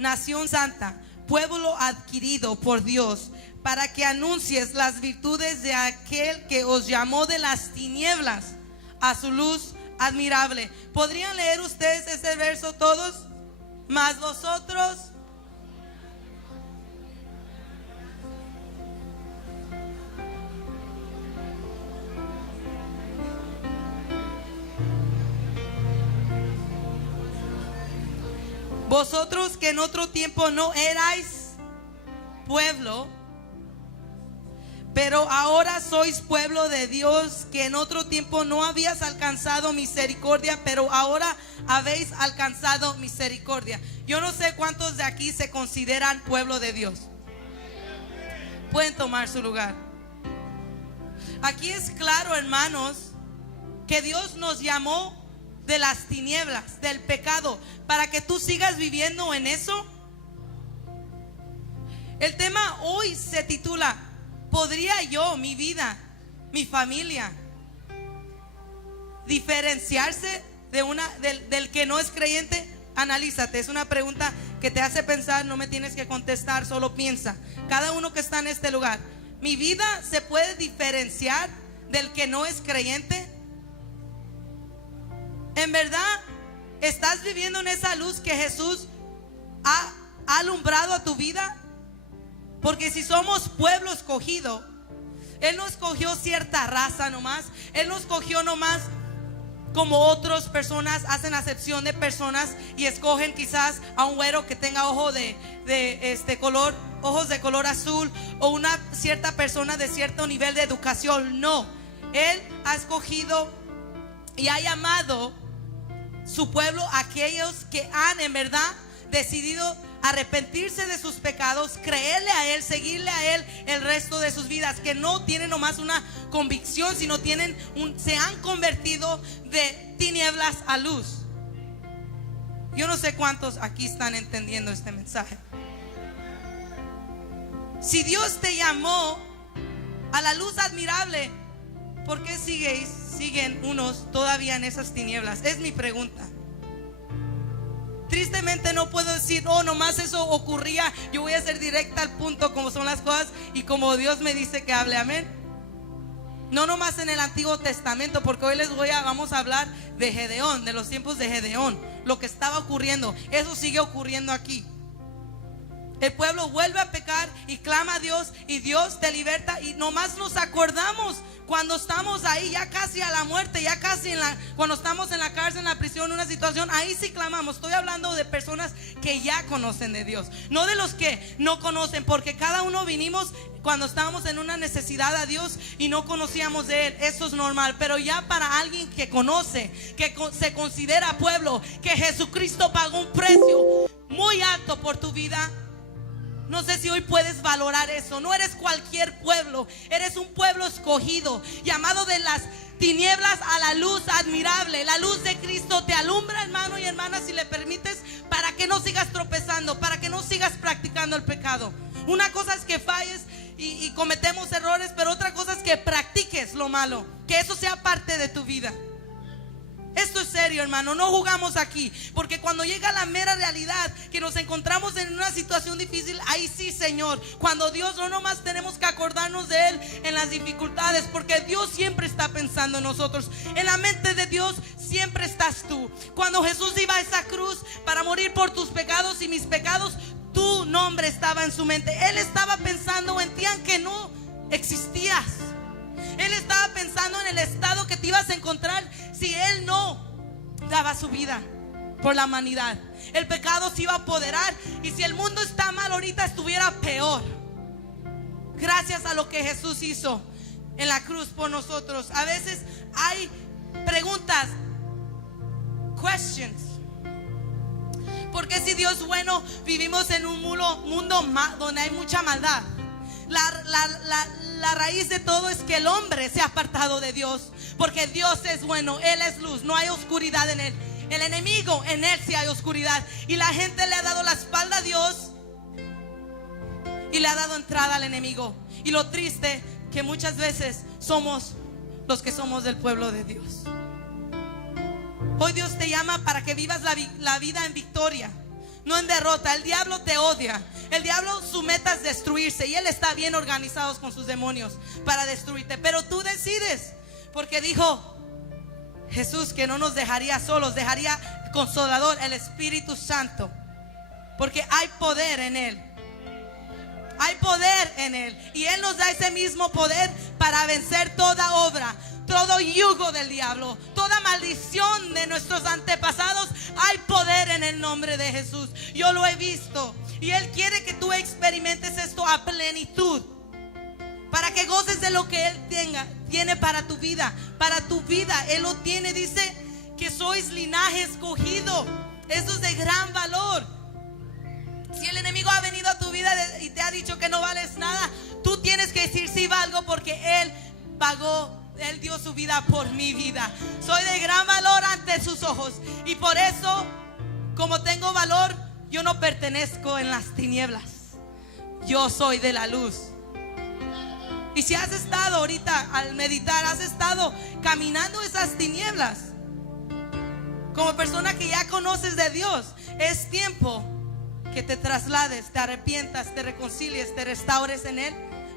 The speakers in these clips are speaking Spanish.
nación santa, pueblo adquirido por Dios, para que anuncies las virtudes de aquel que os llamó de las tinieblas a su luz admirable. ¿Podrían leer ustedes ese verso todos? Mas vosotros... Vosotros que en otro tiempo no erais pueblo, pero ahora sois pueblo de Dios, que en otro tiempo no habías alcanzado misericordia, pero ahora habéis alcanzado misericordia. Yo no sé cuántos de aquí se consideran pueblo de Dios. Pueden tomar su lugar. Aquí es claro, hermanos, que Dios nos llamó de las tinieblas, del pecado, para que tú sigas viviendo en eso. El tema hoy se titula: ¿podría yo, mi vida, mi familia, diferenciarse del que no es creyente? Analízate, es una pregunta que te hace pensar, no me tienes que contestar, solo piensa. Cada uno que está en este lugar, ¿mi vida se puede diferenciar del que no es creyente? ¿En verdad estás viviendo en esa luz que Jesús ha alumbrado a tu vida? Porque si somos pueblo escogido, Él no escogió cierta raza nomás. Él no escogió nomás como otras personas hacen acepción de personas y escogen quizás a un güero que tenga ojos de color azul, o una cierta persona de cierto nivel de educación. No, Él ha escogido y ha llamado su pueblo aquellos que han en verdad decidido arrepentirse de sus pecados, creerle a Él, seguirle a Él el resto de sus vidas, que no tienen nomás una convicción, sino se han convertido de tinieblas a luz. Yo no sé cuántos aquí están entendiendo este mensaje. Si Dios te llamó a la luz admirable, ¿por qué siguen unos todavía en esas tinieblas? Es mi pregunta. Tristemente no puedo decir, oh, nomás eso ocurría. Yo voy a ser directa al punto, como son las cosas y como Dios me dice que hable, amén. No nomás en el Antiguo Testamento, porque hoy vamos a hablar de Gedeón, de los tiempos de Gedeón, lo que estaba ocurriendo. Eso sigue ocurriendo aquí. El pueblo vuelve a pecar y clama a Dios, y Dios te liberta, y nomás nos acordamos cuando estamos ahí ya casi a la muerte, ya casi cuando estamos en la cárcel, en la prisión, en una situación, ahí sí clamamos. Estoy hablando de personas que ya conocen de Dios, no de los que no conocen, porque cada uno vinimos cuando estábamos en una necesidad a Dios y no conocíamos de Él. Eso es normal, pero ya para alguien que conoce, que se considera pueblo, que Jesucristo pagó un precio muy alto por tu vida. No sé si hoy puedes valorar eso. No eres cualquier pueblo, eres un pueblo escogido, llamado de las tinieblas a la luz admirable. La luz de Cristo te alumbra, hermano y hermana, si le permites, para que no sigas tropezando, para que no sigas practicando el pecado. Una cosa es que falles y cometemos errores, pero otra cosa es que practiques lo malo, que eso sea parte de tu vida. Esto es serio, hermano, no jugamos aquí, porque cuando llega la mera realidad, que nos encontramos en una situación difícil, ahí sí, Señor, cuando Dios, no nomás tenemos que acordarnos de Él en las dificultades, porque Dios siempre está pensando en nosotros. En la mente de Dios siempre estás tú. Cuando Jesús iba a esa cruz para morir por tus pecados y mis pecados, tu nombre estaba en su mente. Él estaba pensando en ti aunque no existías. Él estaba pensando en el estado que te ibas a encontrar si Él no daba su vida por la humanidad. El pecado se iba a apoderar, y si el mundo está mal ahorita, estuviera peor. Gracias a lo que Jesús hizo en la cruz por nosotros. A veces hay preguntas, questions. ¿Por qué, si Dios es bueno, vivimos en un mundo donde hay mucha maldad? La raíz de todo es que el hombre se ha apartado de Dios, porque Dios es bueno, Él es luz, no hay oscuridad en Él. El enemigo, en Él sí hay oscuridad, y la gente le ha dado la espalda a Dios y le ha dado entrada al enemigo. Y lo triste, que muchas veces somos los que somos del pueblo de Dios. Hoy Dios te llama para que vivas la vida en victoria, no en derrota. El diablo te odia. El diablo, su meta es destruirse, y él está bien organizado con sus demonios para destruirte. Pero tú decides, porque dijo Jesús que no nos dejaría solos, dejaría consolador, el Espíritu Santo, porque hay poder en él. Hay poder en él, y él nos da ese mismo poder para vencer toda obra, todo yugo del diablo, toda maldición de nuestros antepasados. Hay poder en el nombre de Jesús. Yo lo he visto, y él quiere que tú experimentes esto a plenitud, para que goces de lo que él tiene para tu vida. Para tu vida él lo tiene. Dice que sois linaje escogido. Eso es de gran valor. Si el enemigo ha venido a tu vida y te ha dicho que no vales nada, tú tienes que decir: sí valgo, porque él pagó, él dio su vida por mi vida. Soy de gran valor ante sus ojos, y por eso, como tengo valor, yo no pertenezco en las tinieblas. Yo soy de la luz. Y si has estado ahorita al meditar, has estado caminando esas tinieblas, como persona que ya conoces de Dios, es tiempo que te traslades, te arrepientas, te reconcilies, te restaures en él,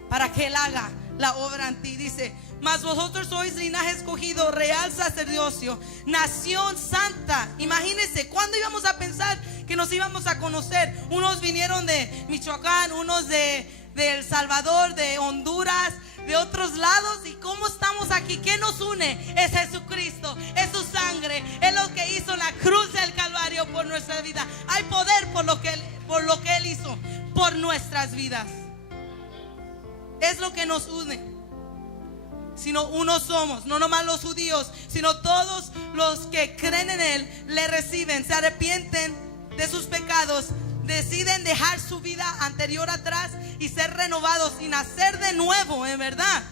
para que él haga la obra en ti. Dice: mas vosotros sois linaje escogido, real sacerdocio, nación santa. Imagínense, ¿cuándo íbamos a pensar que nos íbamos a conocer? Unos vinieron de Michoacán, unos de El Salvador, de Honduras, de otros lados. ¿Y cómo estamos aquí? ¿Qué nos une? Es Jesucristo, es su sangre, es lo que hizo en la cruz del Calvario por nuestra vida. Hay poder por lo que él hizo por nuestras vidas. Es lo que nos une. Sino uno somos, no nomás los judíos, sino todos los que creen en él, le reciben, se arrepienten de sus pecados, deciden dejar su vida anterior atrás y ser renovados y nacer de nuevo, en verdad.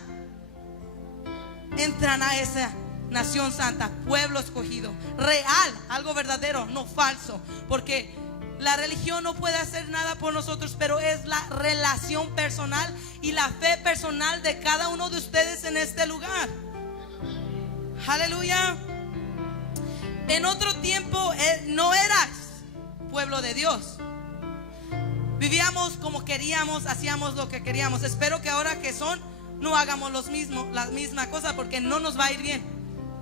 Entran a esa nación santa, pueblo escogido, real, algo verdadero, no falso. Porque la religión no puede hacer nada por nosotros, pero es la relación personal y la fe personal de cada uno de ustedes en este lugar. Aleluya. En otro tiempo no eras pueblo de Dios. Vivíamos como queríamos, hacíamos lo que queríamos. Espero que ahora que no hagamos la misma cosa, porque no nos va a ir bien.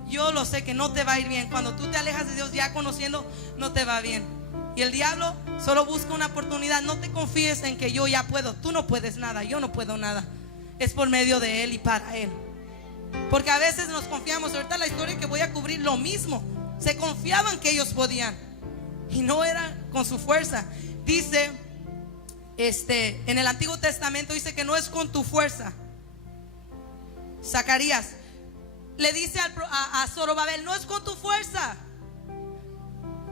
Yo lo sé que no te va a ir bien. Cuando tú te alejas de Dios ya conociendo, no te va bien. Y el diablo solo busca una oportunidad. No te confíes en que yo ya puedo. Tú no puedes nada, yo no puedo nada. Es por medio de él y para él. Porque a veces nos confiamos. Ahorita la historia que voy a cubrir, lo mismo. Se confiaban que ellos podían, y no era con su fuerza. Dice en el Antiguo Testamento, dice que no es con tu fuerza. Zacarías le dice a Zorobabel: no es con tu fuerza,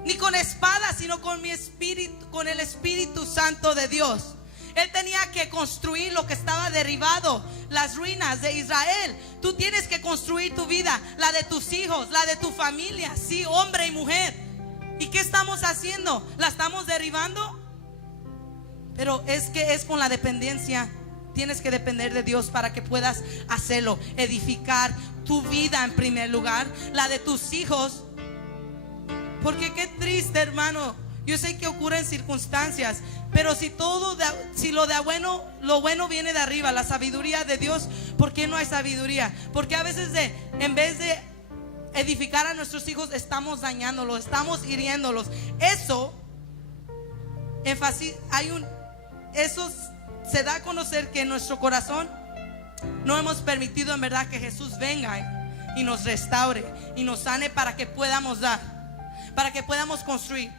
ni con espada, sino con mi espíritu, con el Espíritu Santo de Dios. Él tenía que construir lo que estaba derribado, las ruinas de Israel. Tú tienes que construir tu vida, la de tus hijos, la de tu familia, sí, hombre y mujer. ¿Y qué estamos haciendo? ¿La estamos derribando? Pero es que es con la dependencia. Tienes que depender de Dios para que puedas hacerlo. Edificar tu vida en primer lugar, la de tus hijos. Porque qué triste, hermano. Yo sé que ocurren circunstancias, pero si lo bueno viene de arriba, la sabiduría de Dios, ¿por qué no hay sabiduría? Porque a veces en vez de edificar a nuestros hijos, estamos dañándolos, estamos hiriéndolos. Eso se da a conocer que en nuestro corazón no hemos permitido en verdad que Jesús venga y nos restaure y nos sane, para que podamos dar, para que podamos construir.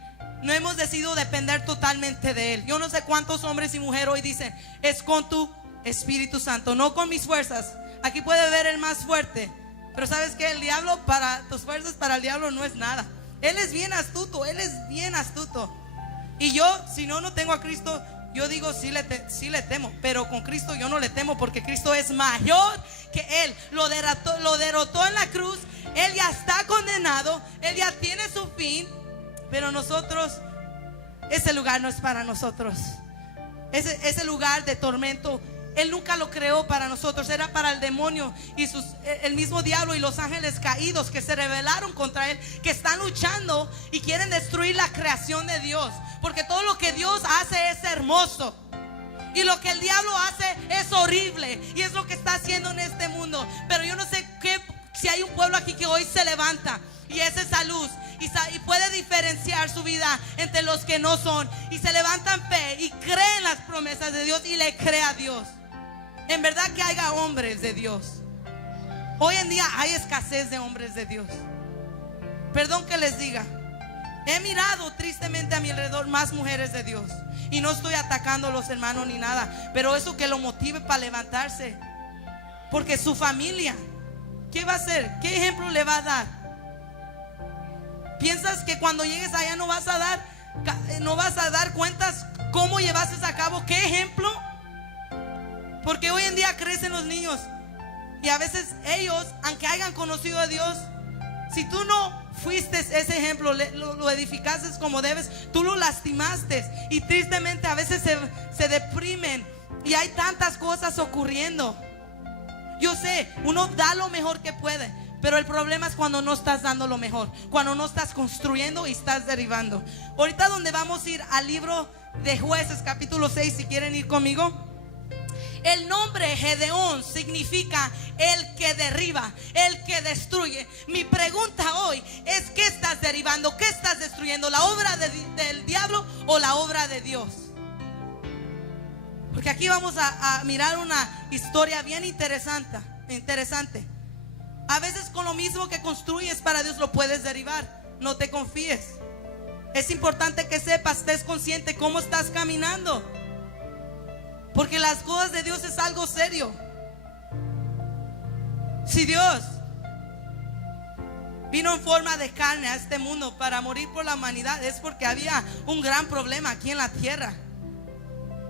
No hemos decidido depender totalmente de él. Yo no sé cuántos hombres y mujeres hoy dicen: es con tu Espíritu Santo, no con mis fuerzas. Aquí puede ver el más fuerte, pero sabes que el diablo, para tus fuerzas, para el diablo no es nada. Él es bien astuto, él es bien astuto. Y yo, si no tengo a Cristo, yo digo sí le temo, pero con Cristo yo no le temo, porque Cristo es mayor que él. Lo derrotó en la cruz. Él ya está condenado, él ya tiene su fin. Pero nosotros, ese lugar no es para nosotros. Ese lugar de tormento, Él nunca lo creó para nosotros, era para el demonio y el mismo diablo y los ángeles caídos que se rebelaron contra Él, que están luchando y quieren destruir la creación de Dios. Porque todo lo que Dios hace es hermoso, y lo que el diablo hace es horrible, y es lo que está haciendo en este mundo. Pero yo no sé si hay un pueblo aquí que hoy se levanta y es esa luz y puede diferenciar su vida entre los que no son, y se levanta en fe y cree en las promesas de Dios y le cree a Dios. En verdad que haya hombres de Dios. Hoy en día hay escasez de hombres de Dios. Perdón que les diga, he mirado tristemente a mi alrededor más mujeres de Dios, y no estoy atacando a los hermanos ni nada, pero eso que lo motive para levantarse. Porque su familia, ¿qué va a hacer? ¿Qué ejemplo le va a dar? ¿Piensas que cuando llegues allá no vas a dar cuentas cómo llevaste a cabo? ¿Qué ejemplo? Porque hoy en día crecen los niños, y a veces ellos, aunque hayan conocido a Dios, si tú no fuiste ese ejemplo, lo edificaste como debes, tú lo lastimaste, y tristemente a veces se deprimen, y hay tantas cosas ocurriendo. Yo sé, uno da lo mejor que puede, pero el problema es cuando no estás dando lo mejor, cuando no estás construyendo y estás derribando. Ahorita donde vamos a ir al libro de Jueces capítulo 6, si quieren ir conmigo. El nombre Gedeón significa el que derriba, el que destruye. Mi pregunta hoy es: ¿qué estás derribando? ¿Qué estás destruyendo? ¿La obra del diablo o la obra de Dios? Porque aquí vamos a mirar una historia bien interesante. A veces con lo mismo que construyes para Dios lo puedes derribar. No te confíes. Es importante que sepas, estés consciente cómo estás caminando, porque las cosas de Dios es algo serio. Si Dios vino en forma de carne a este mundo para morir por la humanidad, es porque había un gran problema aquí en la tierra,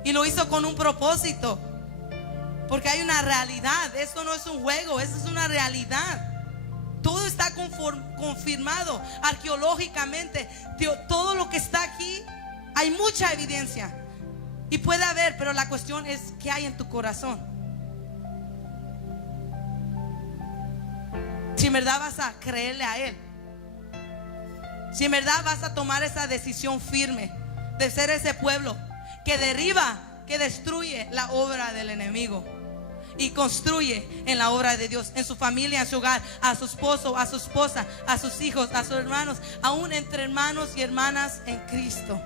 y lo hizo con un propósito. Porque hay una realidad. Esto no es un juego, esto es una realidad. Todo está confirmado arqueológicamente. Todo lo que está aquí, hay mucha evidencia. Y puede haber, pero la cuestión es: ¿qué hay en tu corazón? Si en verdad vas a creerle a Él, si en verdad vas a tomar esa decisión firme de ser ese pueblo que derriba, que destruye la obra del enemigo y construye en la obra de Dios, en su familia, en su hogar, a su esposo, a su esposa, a sus hijos, a sus hermanos, aún entre hermanos y hermanas en Cristo.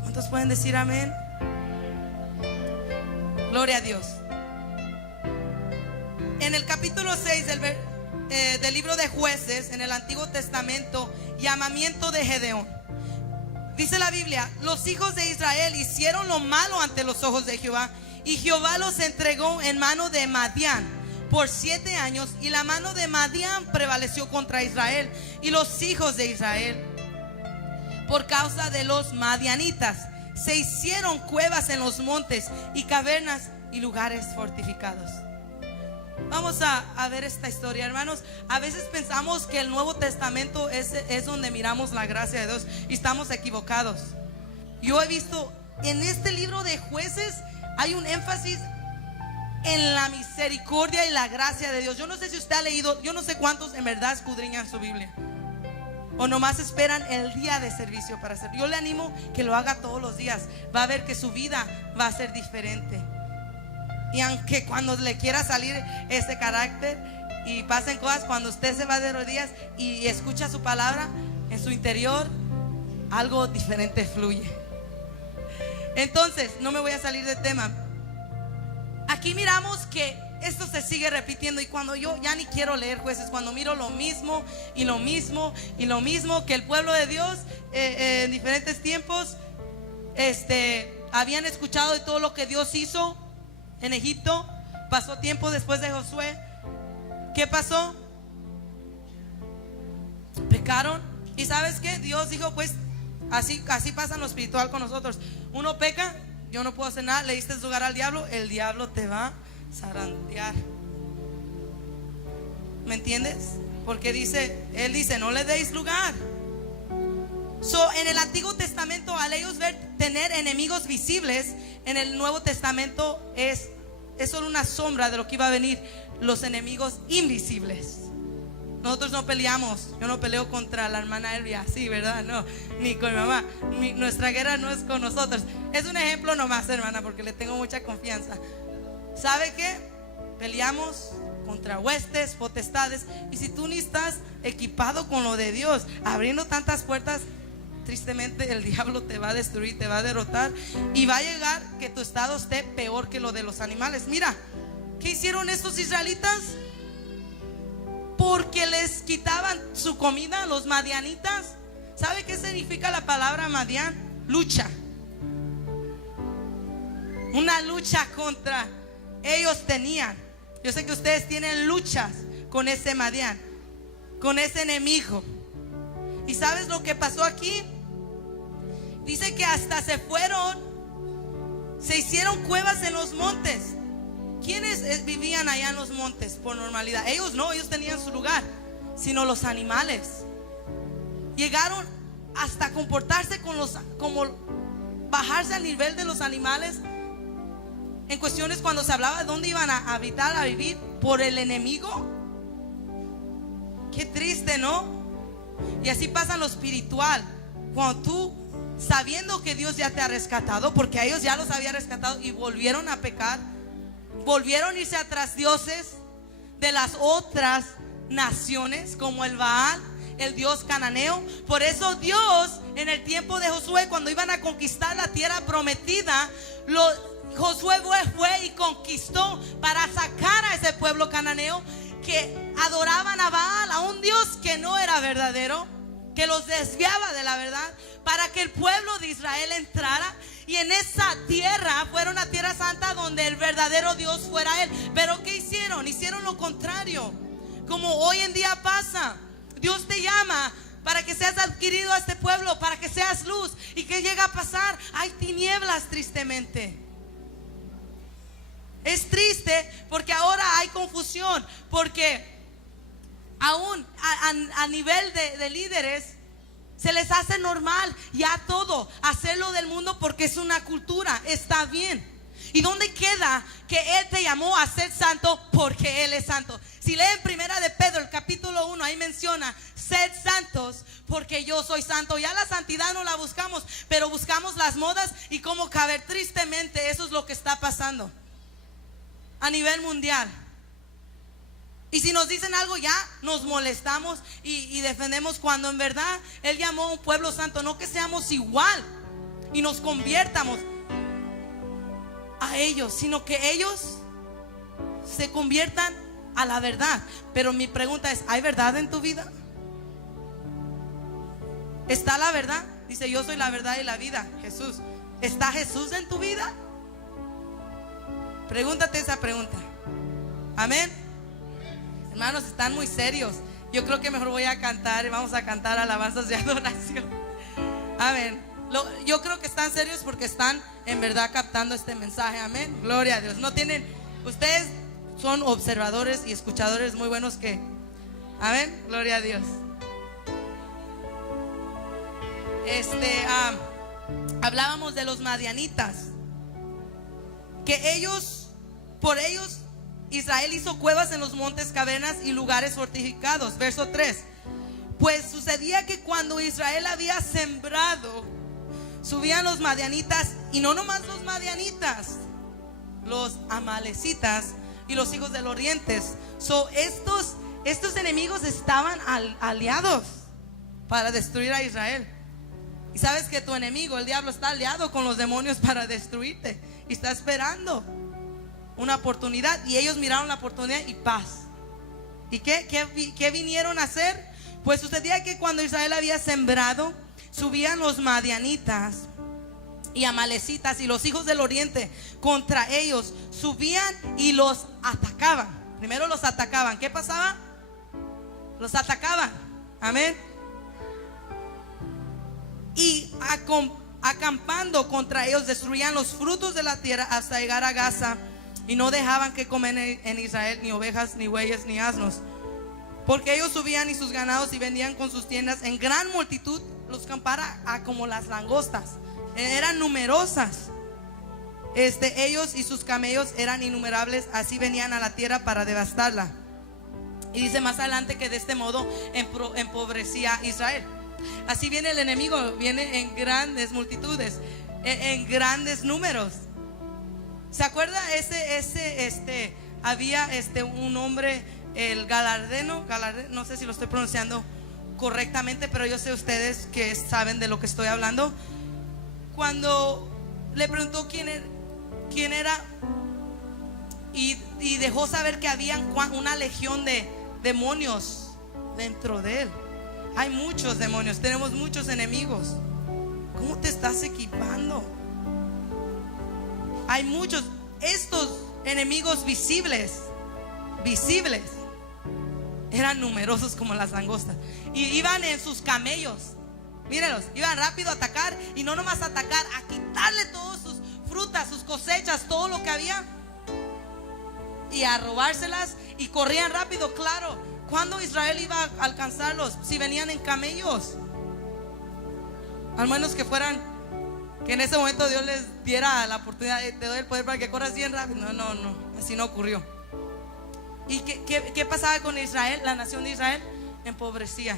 ¿Cuántos pueden decir amén? Gloria a Dios. En el capítulo 6 del libro de Jueces, en el Antiguo Testamento, llamamiento de Gedeón. Dice la Biblia: los hijos de Israel hicieron lo malo ante los ojos de Jehová, y Jehová los entregó en mano de Madián por 7 años, y la mano de Madián prevaleció contra Israel y los hijos de Israel. Por causa de los madianitas se hicieron cuevas en los montes y cavernas y lugares fortificados. Vamos a ver esta historia, hermanos. A veces pensamos que el Nuevo Testamento es donde miramos la gracia de Dios, y estamos equivocados. Yo he visto en este libro de Jueces hay un énfasis en la misericordia y la gracia de Dios. Yo no sé si usted ha leído, yo no sé cuántos en verdad escudriñan su Biblia o nomás esperan el día de servicio para hacer. Yo le animo que lo haga todos los días. Va a ver que su vida va a ser diferente. Y aunque cuando le quiera salir ese carácter y pasen cosas, cuando usted se va de rodillas y escucha su palabra, en su interior algo diferente fluye. Entonces, no me voy a salir del tema. Aquí miramos que esto se sigue repitiendo, y cuando yo ya ni quiero leer Jueces, cuando miro lo mismo y lo mismo y lo mismo, que el pueblo de Dios en diferentes tiempos habían escuchado de todo lo que Dios hizo en Egipto. Pasó tiempo después de Josué. ¿Qué pasó? Pecaron. ¿Y sabes qué? Dios dijo: pues así pasa en lo espiritual con nosotros. Uno peca, yo no puedo hacer nada. Le diste lugar al diablo, el diablo te va a zarandear. ¿Me entiendes? Porque Él dice: no le deis lugar. En el Antiguo Testamento, al ellos tener ser enemigos visibles en el Nuevo Testamento es solo una sombra de lo que iba a venir, los enemigos invisibles. Nosotros no peleamos, yo no peleo contra la hermana Elvia, sí, ¿verdad? No, ni con mi mamá. Nuestra guerra no es con nosotros. Es un ejemplo nomás, hermana, porque le tengo mucha confianza. ¿Sabe qué? Peleamos contra huestes, potestades. Y si tú ni estás equipado con lo de Dios, abriendo tantas puertas, tristemente el diablo te va a destruir, te va a derrotar, y va a llegar que tu estado esté peor que lo de los animales. Mira, ¿qué hicieron estos israelitas? Porque les quitaban su comida, los madianitas. ¿Sabe qué significa la palabra Madián? Lucha. Una lucha contra ellos tenían. Yo sé que ustedes tienen luchas con ese Madián, con ese enemigo. ¿Y sabes lo que pasó aquí? Dice que hasta se hicieron cuevas en los montes. ¿Quiénes vivían allá en los montes por normalidad? Ellos no, ellos tenían su lugar, sino los animales. Llegaron hasta comportarse como bajarse al nivel de los animales en cuestiones cuando se hablaba de dónde iban a habitar, a vivir, por el enemigo. Qué triste, ¿no? Y así pasa en lo espiritual. Cuando tú, sabiendo que Dios ya te ha rescatado, porque a ellos ya los había rescatado y volvieron a pecar, volvieron a irse atrás dioses de las otras naciones, como el Baal, el dios cananeo. Por eso Dios, en el tiempo de Josué, cuando iban a conquistar la tierra prometida, Josué fue y conquistó para sacar a ese pueblo cananeo que adoraban a Baal, a un dios que no era verdadero, que los desviaba de la verdad, para que el pueblo de Israel entrara y en esa tierra fuera una tierra santa donde el verdadero Dios fuera Él. Pero ¿qué hicieron? Hicieron lo contrario, como hoy en día pasa. Dios te llama para que seas adquirido a este pueblo, para que seas luz. ¿Y qué llega a pasar? Hay tinieblas, tristemente. Es triste porque ahora hay confusión, porque aún a nivel de líderes se les hace normal ya todo, hacerlo del mundo porque es una cultura, está bien. ¿Y dónde queda que Él te llamó a ser santo porque Él es santo? Si leen Primera de Pedro, el capítulo 1, ahí menciona: sed santos porque yo soy santo. Ya la santidad no la buscamos, pero buscamos las modas y cómo caber. Tristemente eso es lo que está pasando a nivel mundial. Y si nos dicen algo ya nos molestamos y defendemos, cuando en verdad Él llamó a un pueblo santo, no que seamos igual y nos convirtamos a ellos, sino que ellos se conviertan a la verdad. Pero mi pregunta es: ¿hay verdad en tu vida? ¿Está la verdad? Dice: yo soy la verdad y la vida, Jesús. ¿Está Jesús en tu vida? Pregúntate esa pregunta. Amén. Hermanos, están muy serios. Yo creo que mejor voy a cantar y vamos a cantar alabanzas de adoración. Amén. Yo creo que están serios porque están en verdad captando este mensaje. Amén. Gloria a Dios. No tienen, ustedes son observadores y escuchadores muy buenos que, amén. Gloria a Dios. Hablábamos de los madianitas, que por ellos Israel hizo cuevas en los montes, cavernas y lugares fortificados. Verso 3: pues sucedía que cuando Israel había sembrado, subían los madianitas, y no nomás los madianitas, los amalecitas y los hijos del oriente. Estos enemigos estaban aliados para destruir a Israel. Y sabes que tu enemigo, el diablo, está aliado con los demonios para destruirte y está esperando una oportunidad. Y ellos miraron la oportunidad y paz. ¿Y qué vinieron a hacer? Pues sucedía que cuando Israel había sembrado, subían los madianitas y amalecitas y los hijos del oriente contra ellos. Subían y los atacaban. Primero los atacaban. ¿Qué pasaba? Los atacaban. Amén. Y acampando contra ellos, destruían los frutos de la tierra hasta llegar a Gaza. Y no dejaban que comer en Israel ni ovejas, ni bueyes, ni asnos, porque ellos subían y sus ganados y vendían con sus tiendas en gran multitud. Los compara a como las langostas eran numerosas. Ellos y sus camellos eran innumerables, así venían a la tierra para devastarla. Y dice más adelante que de este modo empobrecía a Israel. Así viene el enemigo, viene en grandes multitudes, en grandes números. ¿Se acuerda había un hombre, el Galardeno, no sé si lo estoy pronunciando correctamente, pero yo sé ustedes que saben de lo que estoy hablando. Cuando le preguntó quién era y dejó saber que había una legión de demonios dentro de él. Hay muchos demonios, tenemos muchos enemigos. ¿Cómo te estás equipando? Hay muchos. Estos enemigos visibles eran numerosos como las langostas. Y iban en sus camellos. Mírenlos, iban rápido a atacar. Y no nomás a atacar, a quitarle todas sus frutas, sus cosechas, todo lo que había, y a robárselas. Y corrían rápido, claro. ¿Cuándo Israel iba a alcanzarlos? Si venían en camellos. Al menos que en ese momento Dios les diera la oportunidad, te doy el poder para que corras bien rápido. No, así no ocurrió. ¿Y qué pasaba con Israel? La nación de Israel empobrecía.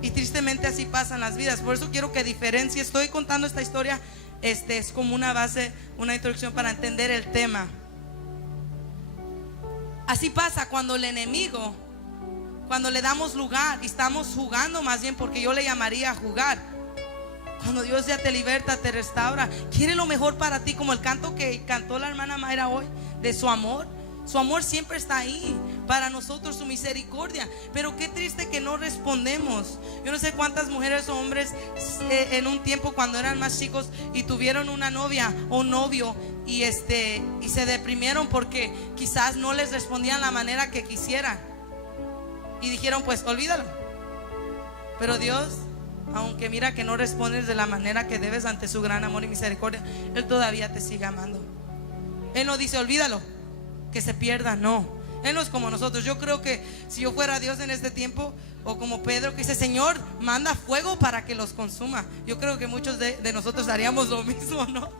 Y tristemente así pasan las vidas. Por eso quiero que diferencie. Estoy contando esta historia, es como una base, una introducción para entender el tema. Así pasa cuando el enemigo, cuando le damos lugar y estamos jugando, más bien, porque yo le llamaría jugar. Cuando Dios ya te liberta, te restaura, quiere lo mejor para ti, como el canto que cantó la hermana Mayra hoy, de su amor. Su amor siempre está ahí para nosotros, su misericordia. Pero qué triste que no respondemos. Yo no sé cuántas mujeres o hombres en un tiempo, cuando eran más chicos y tuvieron una novia o un novio, y se deprimieron porque quizás no les respondían la manera que quisieran, y dijeron, pues olvídalo. Pero Dios, aunque mira que no respondes de la manera que debes ante su gran amor y misericordia, Él todavía te sigue amando. Él no dice olvídalo, que se pierda, no. Él no es como nosotros. Yo creo que si yo fuera Dios en este tiempo, o como Pedro que dice, Señor, manda fuego para que los consuma, yo creo que muchos de nosotros haríamos lo mismo, ¿no?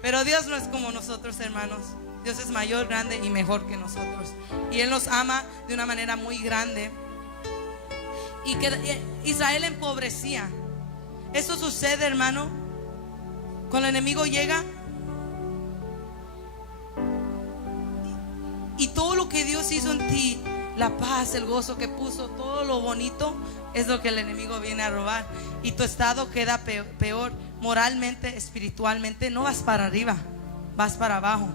Pero Dios no es como nosotros, hermanos. Dios es mayor, grande y mejor que nosotros, y Él nos ama de una manera muy grande. Y que Israel empobrecía. Eso sucede, hermano, cuando el enemigo llega y todo lo que Dios hizo en ti, la paz, el gozo que puso, todo lo bonito, es lo que el enemigo viene a robar. Y tu estado queda peor moralmente, espiritualmente. No vas para arriba, vas para abajo.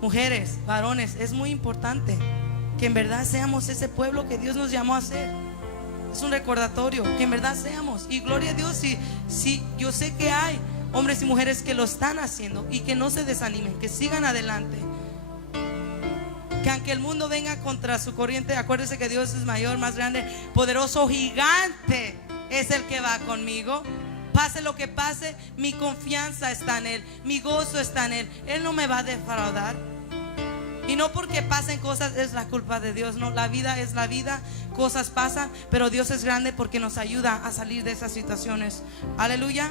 Mujeres, varones, es muy importante que en verdad seamos ese pueblo que Dios nos llamó a ser. Es un recordatorio, que en verdad seamos. Y gloria a Dios, si yo sé que hay hombres y mujeres que lo están haciendo, y que no se desanimen, que sigan adelante. Que aunque el mundo venga contra su corriente, acuérdese que Dios es mayor, más grande, poderoso, gigante es el que va conmigo. Pase lo que pase, mi confianza está en Él, mi gozo está en Él. Él no me va a defraudar. Y no porque pasen cosas es la culpa de Dios. No, la vida es la vida, cosas pasan, pero Dios es grande porque nos ayuda a salir de esas situaciones. Aleluya.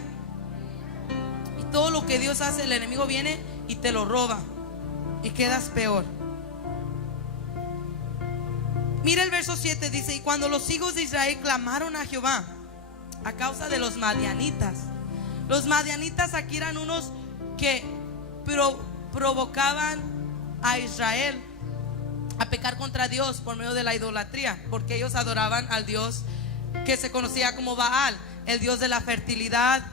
Y todo lo que Dios hace, el enemigo viene y te lo roba, y quedas peor. Mira el verso 7, dice: y cuando los hijos de Israel clamaron a Jehová a causa de los madianitas. Los madianitas aquí eran unos que provocaban a Israel a pecar contra Dios por medio de la idolatría, porque ellos adoraban al Dios que se conocía como Baal, el Dios de la fertilidad,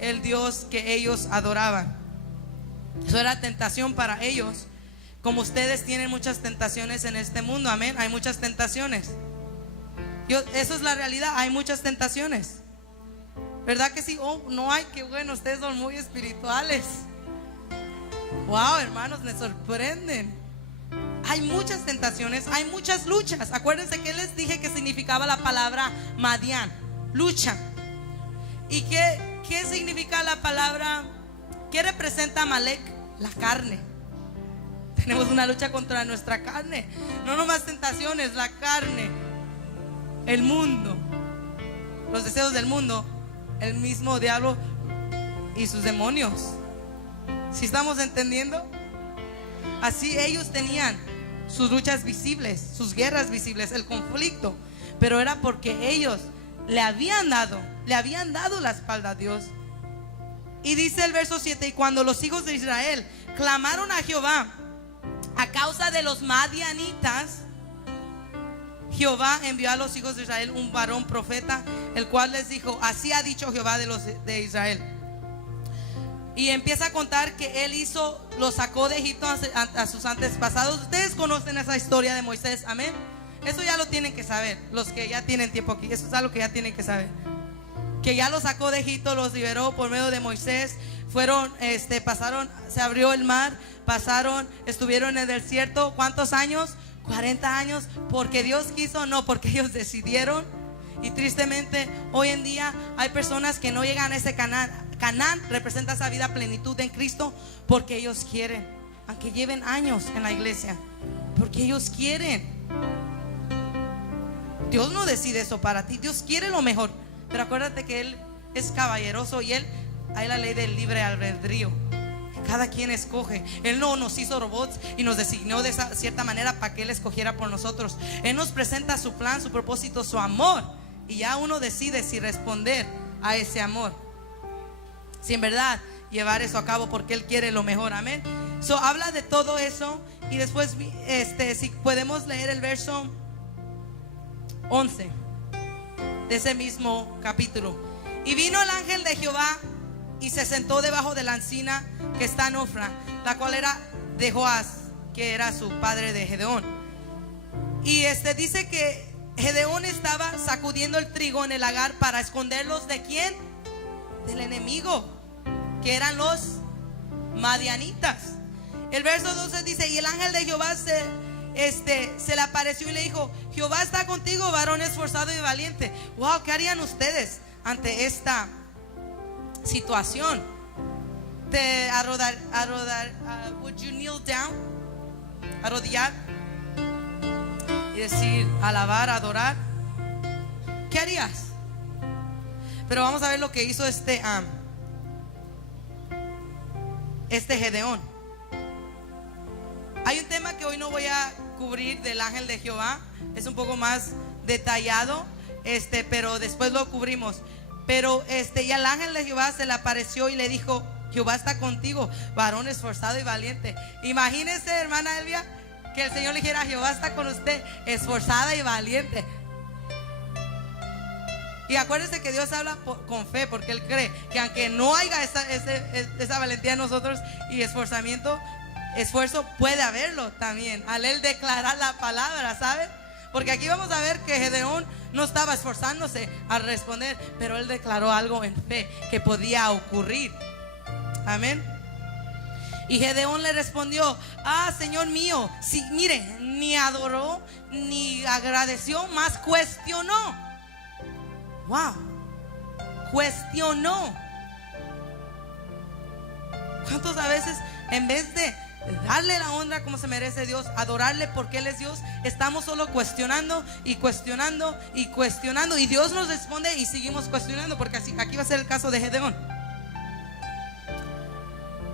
el Dios que ellos adoraban. Eso era tentación para ellos, como ustedes tienen muchas tentaciones en este mundo. Amén, hay muchas tentaciones. Eso es la realidad, hay muchas tentaciones. ¿Verdad que sí? Oh, no hay, qué bueno, ustedes son muy espirituales. Wow, hermanos, me sorprenden. Hay muchas tentaciones, hay muchas luchas. Acuérdense que les dije que significaba la palabra Madián, lucha. ¿Y qué significa la palabra? ¿Qué representa Amalek? La carne. Tenemos una lucha contra nuestra carne. No nomás tentaciones, la carne, el mundo, los deseos del mundo el mismo diablo y sus demonios. ¿Sí estamos entendiendo? Así ellos tenían sus luchas visibles, sus guerras visibles, el conflicto, pero era porque ellos le habían dado la espalda a Dios. Y dice el verso 7: y cuando los hijos de Israel clamaron a Jehová a causa de los madianitas, Jehová envió a los hijos de Israel un varón profeta, el cual les dijo: así ha dicho Jehová de Israel. Y empieza a contar que él lo sacó de Egipto a sus antepasados. Ustedes conocen esa historia de Moisés, amén. Eso ya lo tienen que saber, los que ya tienen tiempo aquí. Eso es algo que ya tienen que saber, que ya los sacó de Egipto, los liberó por medio de Moisés. Pasaron, se abrió el mar, estuvieron en el desierto. ¿Cuántos años? 40 años. Porque Dios quiso, no porque ellos decidieron. Y tristemente hoy en día hay personas que no llegan a ese Canaán. Canaán representa esa vida plenitud en Cristo porque ellos quieren, aunque lleven años en la iglesia, porque ellos quieren. Dios no decide eso para ti, Dios quiere lo mejor, pero acuérdate que Él es caballeroso y hay la ley del libre albedrío. Cada quien escoge. Él no nos hizo robots y nos designó de esa cierta manera para que Él escogiera por nosotros. Él nos presenta su plan, su propósito, su amor, y ya uno decide si responder a ese amor, si en verdad llevar eso a cabo, porque Él quiere lo mejor, amén. Habla de todo eso. Y después si podemos leer el verso 11 de ese mismo capítulo. Y vino el ángel de Jehová y se sentó debajo de la encina que está en Ofra, la cual era de Joás, que era su padre de Gedeón. Y dice que Gedeón estaba sacudiendo el trigo en el lagar para esconderlos ¿de quién? Del enemigo, que eran los madianitas. El verso 12 dice: y el ángel de Jehová se le apareció y le dijo: Jehová está contigo, varón esforzado y valiente. Wow, ¿qué harían ustedes ante esta situación? Would you kneel down? Arrodillar y decir, alabar, adorar. ¿Qué harías? Pero vamos a ver lo que hizo este Gedeón. Hay un tema que hoy no voy a cubrir del ángel de Jehová, es un poco más detallado, pero después lo cubrimos. Pero y al ángel de Jehová se le apareció y le dijo: Jehová está contigo, varón esforzado y valiente. Imagínese, hermana Elvia, que el Señor le dijera: Jehová está con usted, esforzada y valiente. Y acuérdense que Dios habla con fe, porque Él cree que aunque no haya esa valentía en nosotros y esfuerzo puede haberlo también al Él declarar la palabra, ¿sabe? Porque aquí vamos a ver que Gedeón no estaba esforzándose a responder, pero él declaró algo en fe que podía ocurrir. Amén. Y Gedeón le respondió: Señor mío, sí, mire, ni adoró ni agradeció, más cuestionó. Wow, cuestionó. ¿Cuántos a veces en vez de darle la honra como se merece Dios, adorarle porque Él es Dios, estamos solo cuestionando y cuestionando y cuestionando, y Dios nos responde y seguimos cuestionando? Porque aquí va a ser el caso de Gedeón.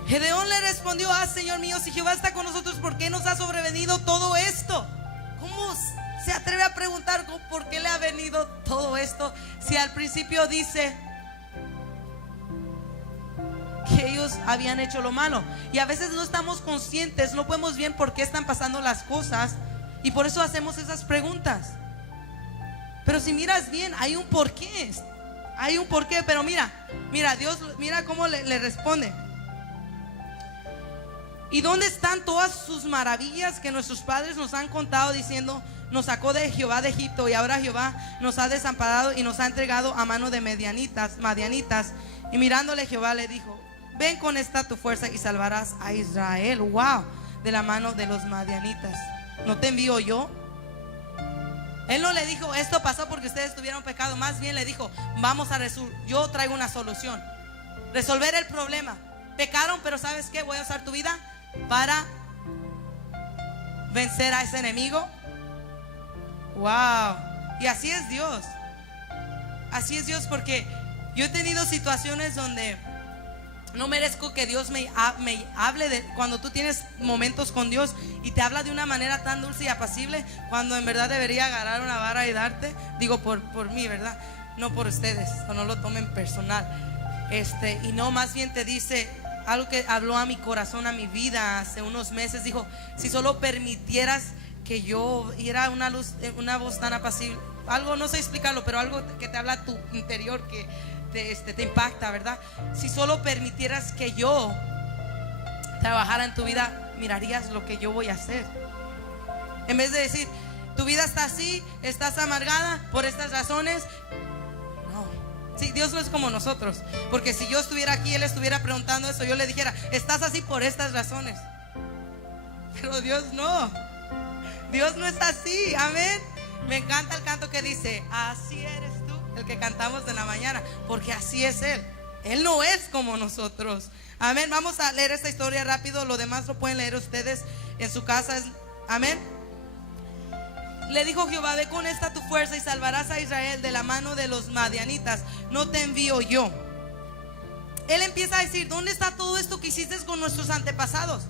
Gedeón le respondió: Señor mío, si Jehová está con nosotros, ¿por qué nos ha sobrevenido todo esto? ¿Cómo se atreve a preguntar por qué le ha venido todo esto? Si al principio dice que ellos habían hecho lo malo. Y a veces no estamos conscientes, no podemos bien por qué están pasando las cosas, y por eso hacemos esas preguntas. Pero si miras bien, hay un porqué. Hay un porqué. Pero mira Dios, mira cómo le responde: ¿y dónde están todas sus maravillas que nuestros padres nos han contado, diciendo: nos sacó de Jehová de Egipto, y ahora Jehová nos ha desamparado y nos ha entregado a mano de madianitas? Y mirándole, Jehová le dijo: ven con esta tu fuerza y salvarás a Israel. Wow, de la mano de los madianitas. ¿No te envío yo? Él no le dijo: esto pasó porque ustedes tuvieron pecado. Más bien le dijo: yo traigo una solución, resolver el problema. Pecaron, pero ¿sabes qué? Voy a usar tu vida para vencer a ese enemigo. Wow. Y así es Dios. Así es Dios, porque Yo he tenido situaciones donde no merezco que Dios me hable cuando tú tienes momentos con Dios y te habla de una manera tan dulce y apacible, cuando en verdad debería agarrar una vara y darte. Digo por mí, ¿verdad? No por ustedes, o no lo tomen personal. Y no, más bien te dice algo que habló a mi corazón, a mi vida hace unos meses. Dijo: si solo permitieras que yo, y era una luz, una voz tan apacible, algo, no sé explicarlo, pero algo que te habla a tu interior, que te impacta, ¿verdad? Si solo permitieras que yo trabajara en tu vida, mirarías lo que yo voy a hacer. En vez de decir: tu vida está así, estás amargada por estas razones. No, sí, Dios no es como nosotros, porque si yo estuviera aquí, Él estuviera preguntando eso, yo le dijera: estás así por estas razones. Pero Dios no, Dios no es así, amén. Me encanta el canto que dice: así eres tú, el que cantamos en la mañana, porque así es Él. Él no es como nosotros, amén. Vamos a leer esta historia rápido, lo demás lo pueden leer ustedes en su casa, amén. Le dijo Jehová: ve con esta tu fuerza y salvarás a Israel de la mano de los madianitas, no te envío yo. Él empieza a decir: ¿dónde está todo esto que hiciste con nuestros antepasados?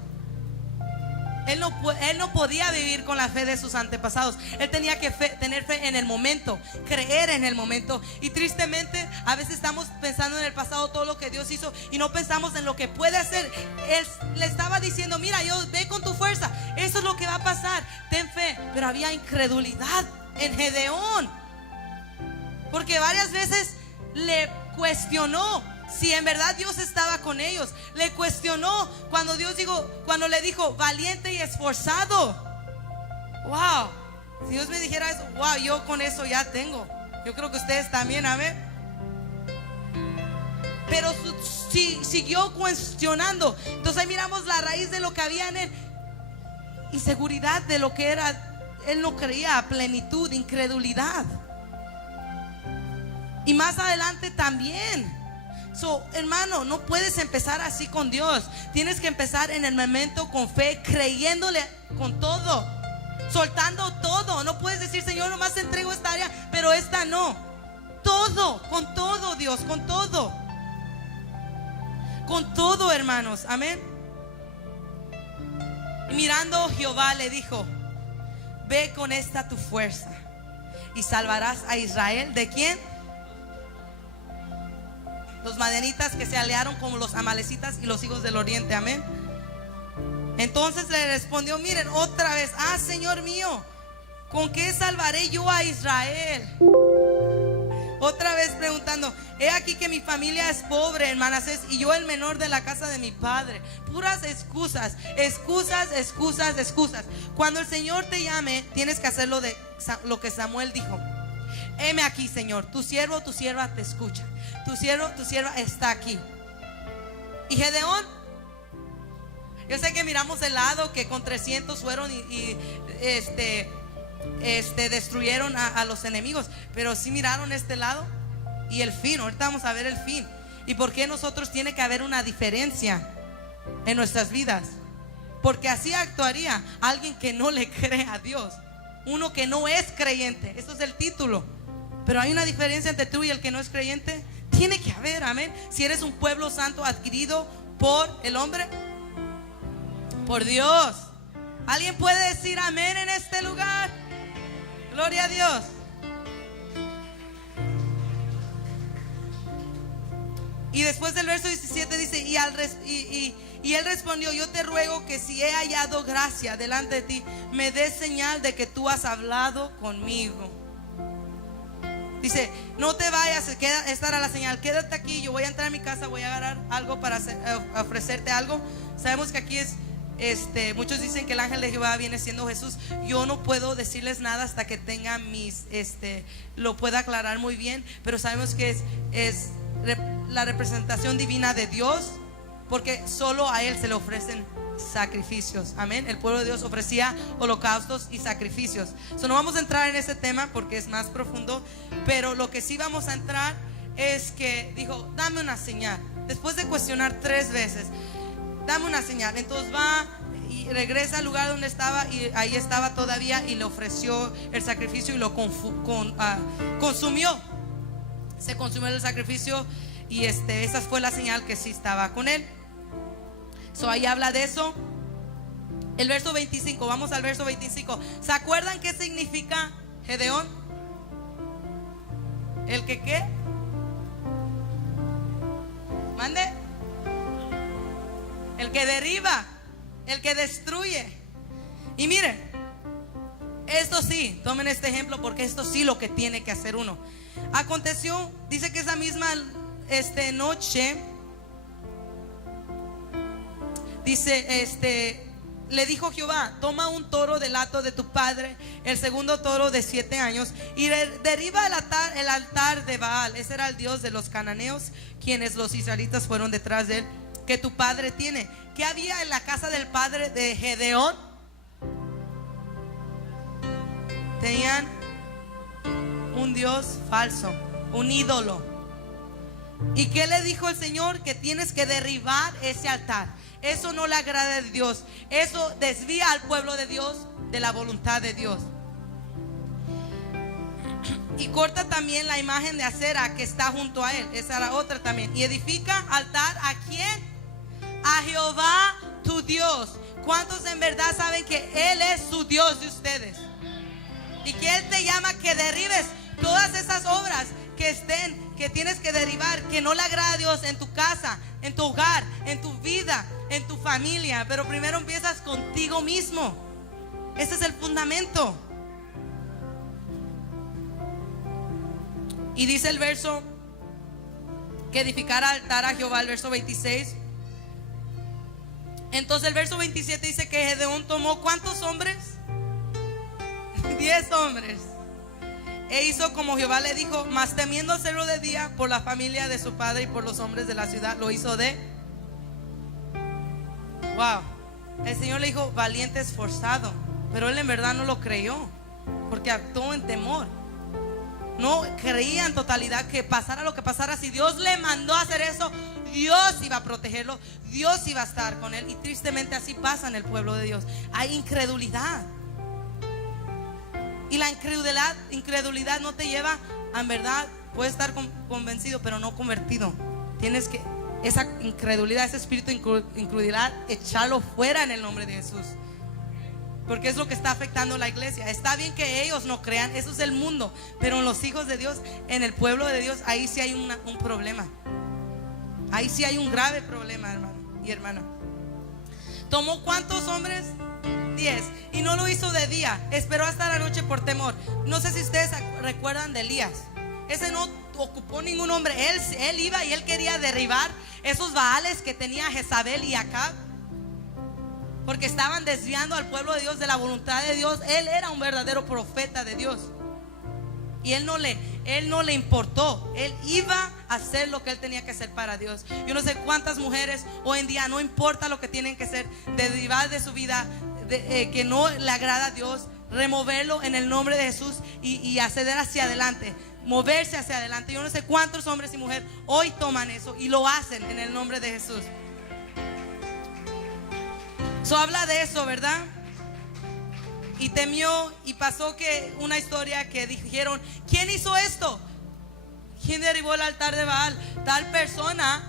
Él no podía vivir con la fe de sus antepasados. Él tenía que tener fe en el momento, creer en el momento. Y tristemente a veces estamos pensando en el pasado, todo lo que Dios hizo, y no pensamos en lo que puede hacer. Él le estaba diciendo: mira, yo ve con tu fuerza, eso es lo que va a pasar, ten fe. Pero había incredulidad en Gedeón, porque varias veces le cuestionó si en verdad Dios estaba con ellos. Le cuestionó cuando cuando le dijo: valiente y esforzado. Wow, si Dios me dijera eso, wow, yo con eso ya tengo. Yo creo que ustedes también, amén. Pero siguió cuestionando. Entonces ahí miramos la raíz de lo que había en él: inseguridad de lo que era. Él no creía, plenitud, incredulidad. Y más adelante también. Hermano, no puedes empezar así con Dios. Tienes que empezar en el momento con fe, creyéndole con todo, soltando todo. No puedes decir: Señor, nomás te entrego esta área, pero esta no. Todo, con todo, Dios, con todo. Con todo, hermanos, amén. Y mirando, Jehová le dijo: ve con esta tu fuerza y salvarás a Israel. ¿De quién? Los madianitas, que se aliaron con los amalecitas y los hijos del oriente, amén. Entonces le respondió: miren, otra vez: Señor mío, ¿con qué salvaré yo a Israel? Otra vez preguntando: he aquí que mi familia es pobre en Manasés y yo el menor de la casa de mi padre. Puras excusas, excusas, excusas, excusas. Cuando el Señor te llame, tienes que hacer lo que Samuel dijo: heme aquí, Señor, tu siervo, tu sierva te escucha. Tu siervo, tu sierva está aquí. Y Gedeón, yo sé que miramos el lado que con 300 fueron y destruyeron a los enemigos, pero sí miraron este lado y el fin. Ahorita vamos a ver el fin y por qué nosotros tiene que haber una diferencia en nuestras vidas, porque así actuaría alguien que no le cree a Dios, uno que no es creyente. Eso es el título. Pero hay una diferencia entre tú y el que no es creyente. Tiene que haber, amén. Si eres un pueblo santo adquirido por el hombre, por Dios. ¿Alguien puede decir amén en este lugar? Gloria a Dios. Y después del verso 17 dice: y él respondió: yo te ruego que si he hallado gracia delante de ti, me des señal de que tú has hablado conmigo. Dice: no te vayas, esta era la señal, quédate aquí, yo voy a entrar a mi casa, voy a agarrar algo para ofrecerte algo. Sabemos que aquí es, muchos dicen que el ángel de Jehová viene siendo Jesús. Yo no puedo decirles nada hasta que tenga lo pueda aclarar muy bien, pero sabemos que es la representación divina de Dios, porque solo a Él se le ofrecen sacrificios, amén. El pueblo de Dios ofrecía holocaustos y sacrificios. No vamos a entrar en ese tema porque es más profundo, pero lo que sí vamos a entrar es que dijo: dame una señal. Después de cuestionar 3 veces, dame una señal. Entonces va y regresa al lugar donde estaba, y ahí estaba todavía, y le ofreció el sacrificio y lo consumió. se consumió el sacrificio y esa fue la señal que sí estaba con él. Ahí habla de eso. El verso 25, vamos al verso 25. ¿Se acuerdan qué significa Gedeón? ¿El que qué? ¿Mande? El que derriba, el que destruye. Y miren, esto sí, tomen este ejemplo porque esto sí lo que tiene que hacer uno. Aconteció, dice que esa misma noche, dice, le dijo Jehová: toma un toro del hato de tu padre, el segundo toro de 7 años, y derriba el altar de Baal. Ese era el dios de los cananeos, quienes los israelitas fueron detrás de él, que tu padre tiene. ¿Qué había en la casa del padre de Gedeón? Tenían un dios falso, un ídolo. ¿Y qué le dijo el Señor? Que tienes que derribar ese altar. Eso no le agrada a Dios. Eso desvía al pueblo de Dios de la voluntad de Dios. Y corta también la imagen de acera que está junto a él. Esa era otra también. Y edifica altar ¿a quién? A Jehová tu Dios. ¿Cuántos en verdad saben que Él es su Dios de ustedes? Y que Él te llama que derribes todas esas obras que tienes que derribar, que no le agrada a Dios en tu casa, en tu hogar, en tu vida, en tu familia. Pero primero empiezas contigo mismo. Ese es el fundamento. Y dice el verso que edificara altar a Jehová, el verso 26. Entonces el verso 27 dice que Gedeón tomó ¿cuántos hombres? 10 hombres. E hizo como Jehová le dijo, mas temiendo hacerlo de día por la familia de su padre y por los hombres de la ciudad, lo hizo de... Wow. El Señor le dijo valiente, esforzado, pero él en verdad no lo creyó, porque actuó en temor. No creía en totalidad que pasara lo que pasara. Si Dios le mandó a hacer eso, Dios iba a protegerlo, Dios iba a estar con él. Y tristemente así pasa en el pueblo de Dios. Hay incredulidad. Y la incredulidad no te lleva a, en verdad, puedes estar convencido pero no convertido. Tienes que, esa incredulidad, ese espíritu de incredulidad, echarlo fuera en el nombre de Jesús. Porque es lo que está afectando a la iglesia. Está bien que ellos no crean, eso es el mundo, pero en los hijos de Dios, en el pueblo de Dios, ahí sí hay un problema. Ahí sí hay un grave problema, hermano y hermana. ¿Tomó cuántos hombres? 10. Y no lo hizo de día, esperó hasta la noche por temor. No sé si ustedes recuerdan de Elías. Ese no ocupó ningún hombre. Él iba y él quería derribar esos baales que tenía Jezabel y Acab, porque estaban desviando al pueblo de Dios de la voluntad de Dios. Él era un verdadero profeta de Dios. Y él no le importó. Él iba a hacer lo que él tenía que hacer para Dios. Yo no sé cuántas mujeres hoy en día, no importa lo que tienen que hacer, derribar de su vida que no le agrada a Dios, removerlo en el nombre de Jesús y acceder hacia adelante, moverse hacia adelante. Yo no sé cuántos hombres y mujeres hoy toman eso y lo hacen en el nombre de Jesús. Habla de eso, ¿verdad? Y temió, y pasó que una historia que dijeron, ¿quién hizo esto? ¿Quién derribó el altar de Baal? Tal persona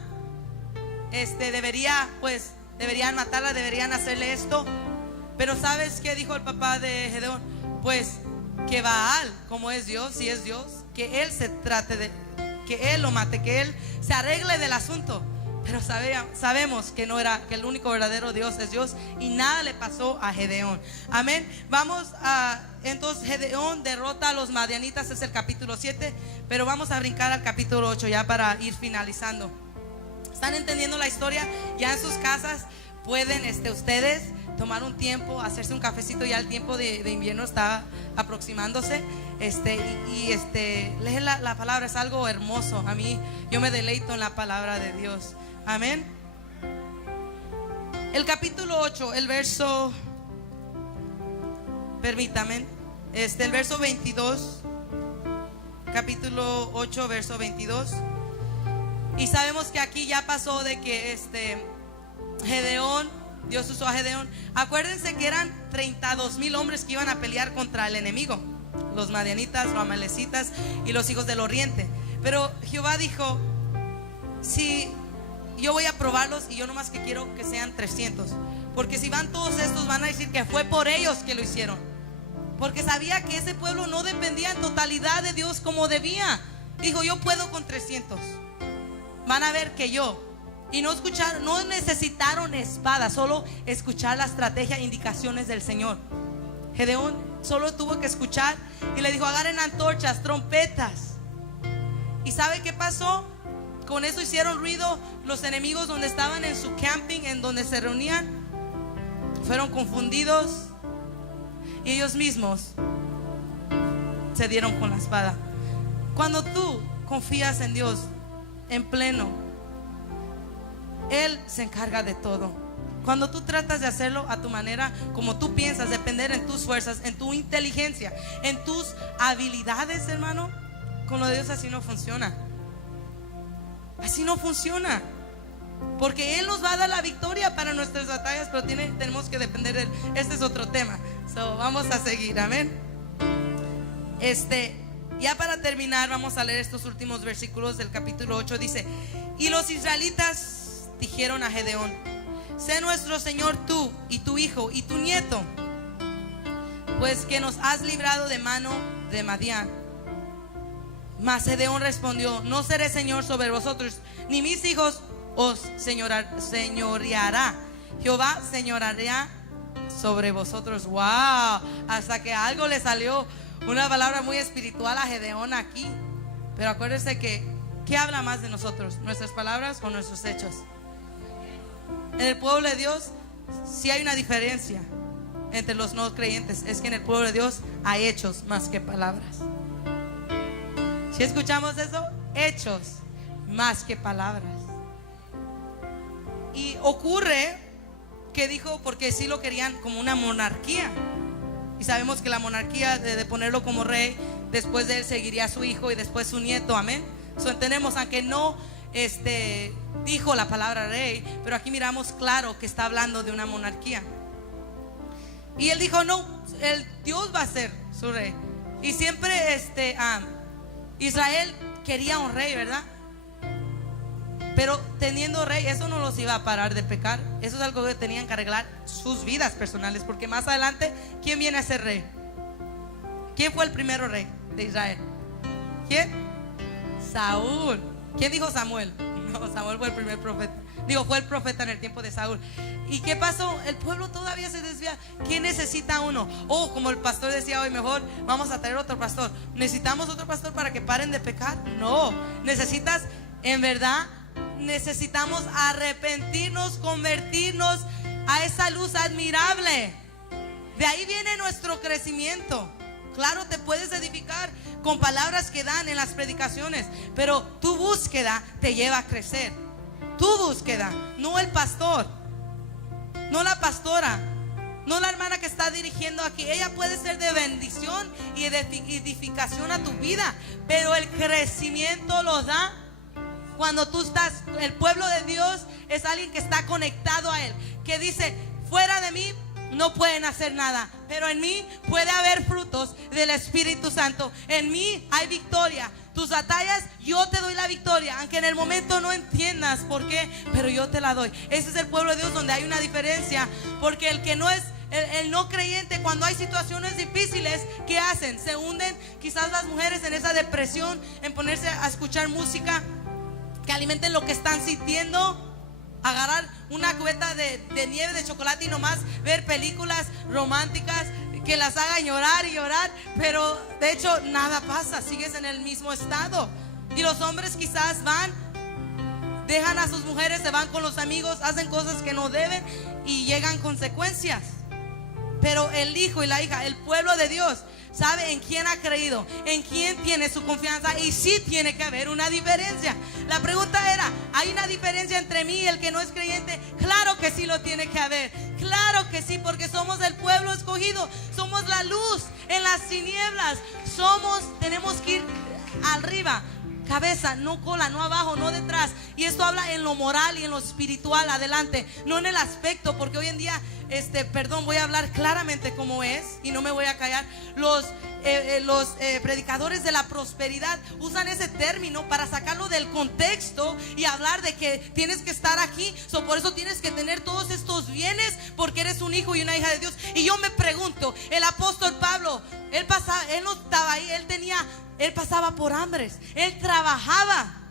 deberían matarla, deberían hacerle esto. Pero ¿sabes qué dijo el papá de Gedeón? Pues que Baal, como es Dios, si es Dios, que él se trate de, que él lo mate, que él se arregle del asunto. Pero sabemos que no era, que el único verdadero Dios es Dios, y nada le pasó a Gedeón. Amén. Vamos a, entonces Gedeón derrota a los madianitas, es el capítulo 7, pero vamos a brincar al capítulo 8 ya para ir finalizando. ¿Están entendiendo la historia? Ya en sus casas pueden ustedes tomar un tiempo, hacerse un cafecito. Ya el tiempo de invierno está aproximándose. Leer la palabra es algo hermoso. A mí, yo me deleito en la palabra de Dios. Amén. El capítulo 8, el verso, permítame, el verso 22. Capítulo 8, verso 22. Y sabemos que aquí ya pasó de que Gedeón, Dios usó a Gedeón. Acuérdense que eran 32,000 hombres que iban a pelear contra el enemigo, los madianitas, los amalecitas y los hijos del oriente. Pero Jehová dijo: si yo voy a probarlos, y yo nomás que quiero que sean 300, porque si van todos estos van a decir que fue por ellos que lo hicieron, porque sabía que ese pueblo no dependía en totalidad de Dios como debía. Dijo: yo puedo con 300. Van a ver que yo. Y no escucharon, no necesitaron espada, solo escuchar la estrategia e indicaciones del Señor. Gedeón solo tuvo que escuchar y le dijo: agarren antorchas, trompetas. ¿Y sabe qué pasó? Con eso hicieron ruido los enemigos donde estaban en su camping, en donde se reunían. Fueron confundidos y ellos mismos se dieron con la espada. Cuando tú confías en Dios en pleno, Él se encarga de todo. Cuando tú tratas de hacerlo a tu manera, como tú piensas, depender en tus fuerzas, en tu inteligencia, en tus habilidades, hermano, con lo de Dios así no funciona. Así no funciona. Porque Él nos va a dar la victoria para nuestras batallas, pero tenemos que depender de Él. Este es otro tema. Vamos a seguir, amén. Ya para terminar, vamos a leer estos últimos versículos del capítulo 8. Dice: y los israelitas dijeron a Gedeón: sé nuestro Señor tú y tu hijo y tu nieto, pues que nos has librado de mano de Madián. Mas Gedeón respondió: no seré señor sobre vosotros, ni mis hijos os señoreará. Jehová señoreará sobre vosotros. Wow, hasta que algo le salió, una palabra muy espiritual a Gedeón aquí. Pero acuérdese que ¿qué habla más de nosotros? ¿Nuestras palabras o nuestros hechos? En el pueblo de Dios sí hay una diferencia entre los no creyentes. Es que en el pueblo de Dios hay hechos más que palabras. Si escuchamos eso, hechos más que palabras. Y ocurre que dijo, porque sí lo querían como una monarquía, y sabemos que la monarquía, de ponerlo como rey, después de él seguiría su hijo y después su nieto, amén. Entendemos, aunque no dijo la palabra rey, pero aquí miramos claro que está hablando de una monarquía. Y él dijo: no, el Dios va a ser su rey. Y siempre Israel quería un rey, ¿verdad? Pero teniendo rey, eso no los iba a parar de pecar. Eso es algo que tenían que arreglar sus vidas personales, porque más adelante, ¿quién viene a ser rey? ¿Quién fue el primero rey de Israel? ¿Quién? Saúl. ¿Quién dijo Samuel? No, Samuel fue el primer profeta. Fue el profeta en el tiempo de Saúl. ¿Y qué pasó? El pueblo todavía se desvía. ¿Quién necesita uno? Como el pastor decía hoy, mejor vamos a traer otro pastor. ¿Necesitamos otro pastor para que paren de pecar? No. Necesitas, en verdad, necesitamos arrepentirnos, convertirnos a esa luz admirable. De ahí viene nuestro crecimiento. Claro, te puedes edificar con palabras que dan en las predicaciones, pero tu búsqueda te lleva a crecer. Tu búsqueda, no el pastor, no la pastora, no la hermana que está dirigiendo aquí. Ella puede ser de bendición y de edificación a tu vida, pero el crecimiento lo da cuando tú estás. El pueblo de Dios es alguien que está conectado a Él, que dice: fuera de mí no pueden hacer nada, pero en mí puede haber frutos del Espíritu Santo. En mí hay victoria. Tus batallas, yo te doy la victoria, aunque en el momento no entiendas por qué, pero yo te la doy. Ese es el pueblo de Dios, donde hay una diferencia. Porque el que no es el no creyente, cuando hay situaciones difíciles, ¿qué hacen? Se hunden. Quizás las mujeres en esa depresión, en ponerse a escuchar música que alimenten lo que están sintiendo, agarrar una cubeta de nieve, de chocolate, y nomás ver películas románticas que las hagan llorar y llorar, pero de hecho nada pasa, sigues en el mismo estado. Y los hombres quizás van, dejan a sus mujeres, se van con los amigos, hacen cosas que no deben y llegan consecuencias. Pero el hijo y la hija, el pueblo de Dios, sabe en quién ha creído, en quién tiene su confianza, y sí tiene que haber una diferencia. La pregunta era: ¿hay una diferencia entre mí y el que no es creyente? Claro que sí lo tiene que haber. Claro que sí, porque somos el pueblo escogido, somos la luz en las tinieblas. Tenemos que ir arriba, cabeza, no cola, no abajo, no detrás. Y esto habla en lo moral y en lo espiritual, adelante, no en el aspecto, porque hoy en día voy a hablar claramente como es y no me voy a callar. Los predicadores de la prosperidad usan ese término para sacarlo del contexto y hablar de que tienes que estar aquí, por eso tienes que tener todos estos bienes porque eres un hijo y una hija de Dios. Y yo me pregunto, el apóstol Pablo, él no estaba ahí, él pasaba por hambres, él trabajaba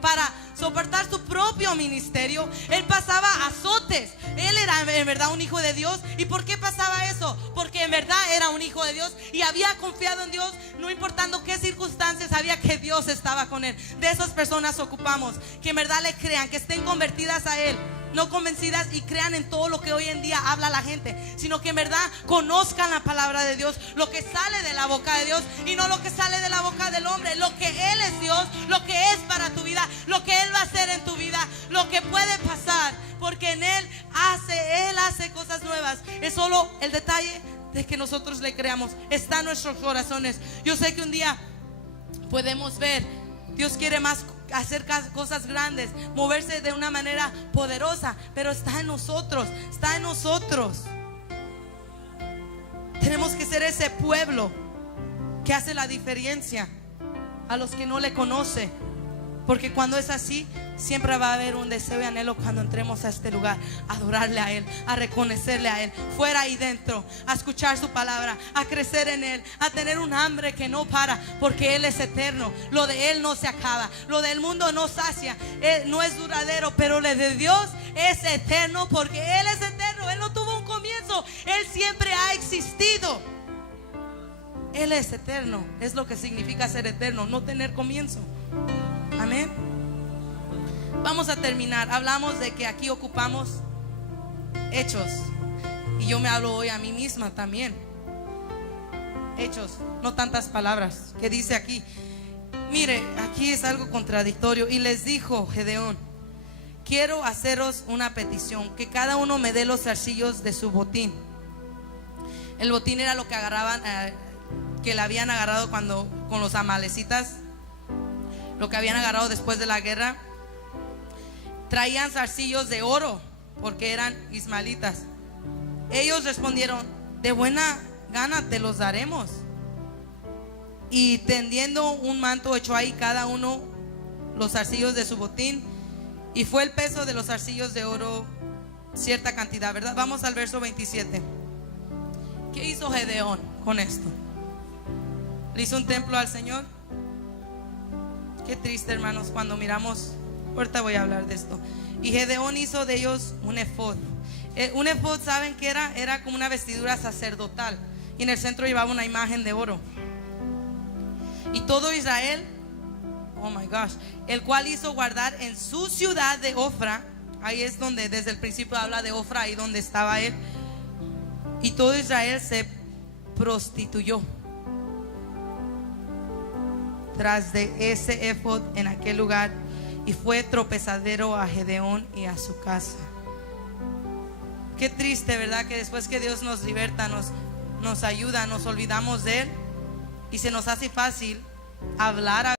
para soportar su propio ministerio, él pasaba azotes, él era en verdad un hijo de Dios. ¿Y por qué pasaba eso? Porque en verdad era un hijo de Dios y había confiado en Dios, no importando qué circunstancias, sabía que Dios estaba con él. De esas personas ocupamos, que en verdad le crean, que estén convertidas a él, no convencidas y crean en todo lo que hoy en día habla la gente, sino que en verdad conozcan la palabra de Dios, lo que sale de la boca de Dios y no lo que sale de la boca del hombre. Lo que Él es Dios, lo que es para tu vida, lo que Él va a hacer en tu vida, lo que puede pasar, porque en Él hace cosas nuevas. Es solo el detalle de que nosotros le creamos. Está en nuestros corazones. Yo sé que un día podemos ver, Dios quiere más, hacer cosas grandes, moverse de una manera poderosa, pero está en nosotros, está en nosotros. Tenemos que ser ese pueblo que hace la diferencia a los que no le conoce, porque cuando es así, siempre va a haber un deseo y anhelo cuando entremos a este lugar, a adorarle a Él, a reconocerle a Él, fuera y dentro, a escuchar su palabra, a crecer en Él, a tener un hambre que no para, porque Él es eterno. Lo de Él no se acaba, lo del mundo no sacia, no es duradero, pero lo de Dios es eterno, porque Él es eterno. Él no tuvo un comienzo, Él siempre ha existido. Él es eterno, es lo que significa ser eterno, no tener comienzo. Amén. Vamos a terminar. Hablamos de que aquí ocupamos hechos, y yo me hablo hoy a mí misma también. Hechos, no tantas palabras. Que dice aquí, mire, aquí es algo contradictorio. Y les dijo Gedeón: quiero haceros una petición, que cada uno me dé los zarcillos de su botín. El botín era lo que agarraban, que le habían agarrado con los amalecitas, lo que habían agarrado después de la guerra. Traían zarcillos de oro porque eran ismaelitas. Ellos respondieron: de buena gana te los daremos. Y tendiendo un manto, echó ahí cada uno los zarcillos de su botín, y fue el peso de los zarcillos de oro cierta cantidad, ¿verdad? Vamos al verso 27. ¿Qué hizo Gedeón con esto? ¿Le hizo un templo al Señor? Qué triste, hermanos, cuando miramos. Ahorita voy a hablar de esto. Y Gedeón hizo de ellos un efod. Un efod, ¿saben qué era? Era como una vestidura sacerdotal, y en el centro llevaba una imagen de oro. Y todo Israel, oh my gosh, el cual hizo guardar en su ciudad de Ofra. Ahí es donde desde el principio habla de Ofra, ahí donde estaba él. Y todo Israel se prostituyó tras de ese efod en aquel lugar, y fue tropezadero a Gedeón y a su casa. Qué triste, ¿verdad? Que después que Dios nos liberta, nos ayuda, nos olvidamos de Él, y se nos hace fácil hablar